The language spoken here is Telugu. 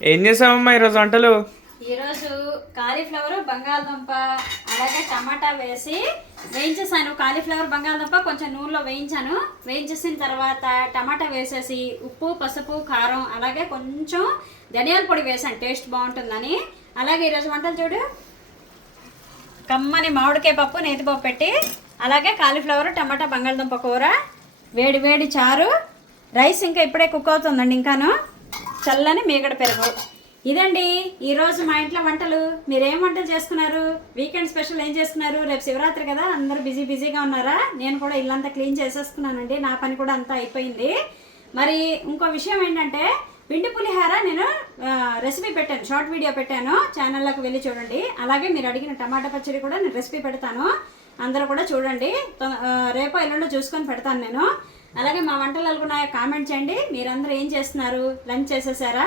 ఏం చేసావమ్మా ఈరోజు వంటలు? ఈరోజు కాలీఫ్లవర్ బంగాళదుంప అలాగే టమాటా వేసి వేయించేసాను. కాలీఫ్లవర్ బంగాళదుంప కొంచెం నూనెలో వేయించాను. వేయించేసిన తర్వాత టమాటా వేసేసి ఉప్పు పసుపు కారం అలాగే కొంచెం ధనియాల పొడి వేసాను టేస్ట్ బాగుంటుందని. అలాగే ఈరోజు వంటలు చూడు, కమ్మని మామిడికాయ పప్పు నేతిపప్పు పెట్టి అలాగే కాలీఫ్లవర్ టమాటా బంగాళదుంప కూర, వేడి వేడి చారు, రైస్ ఇంకా ఇప్పుడే కుక్ అవుతుందండి, ఇంకాను చల్లని మీగడ పెరుగు. ఇదండి ఈరోజు మా ఇంట్లో వంటలు. మీరేం వంటలు చేసుకున్నారు? వీకెండ్ స్పెషల్ ఏం చేసుకున్నారు? రేపు శివరాత్రి కదా, అందరూ బిజీగా ఉన్నారా? నేను కూడా ఇల్లంతా క్లీన్ చేసేసుకున్నానండి, నా పని కూడా అంతా అయిపోయింది. మరి ఇంకో విషయం ఏంటంటే పిండి పులిహార నేను రెసిపీ పెట్టాను, షార్ట్ వీడియో పెట్టాను, ఛానల్లోకి వెళ్ళి చూడండి. అలాగే మీరు అడిగిన టమాటా పచ్చడి కూడా నేను రెసిపీ పెడతాను, అందరూ కూడా చూడండి. రేపో ఎల్లుండో చూసుకొని పెడతాను నేను. అలాగే మా వంటలు అనుకున్నాయో కామెంట్ చేయండి. మీరందరూ ఏం చేస్తున్నారు? లంచ్ చేసేసారా?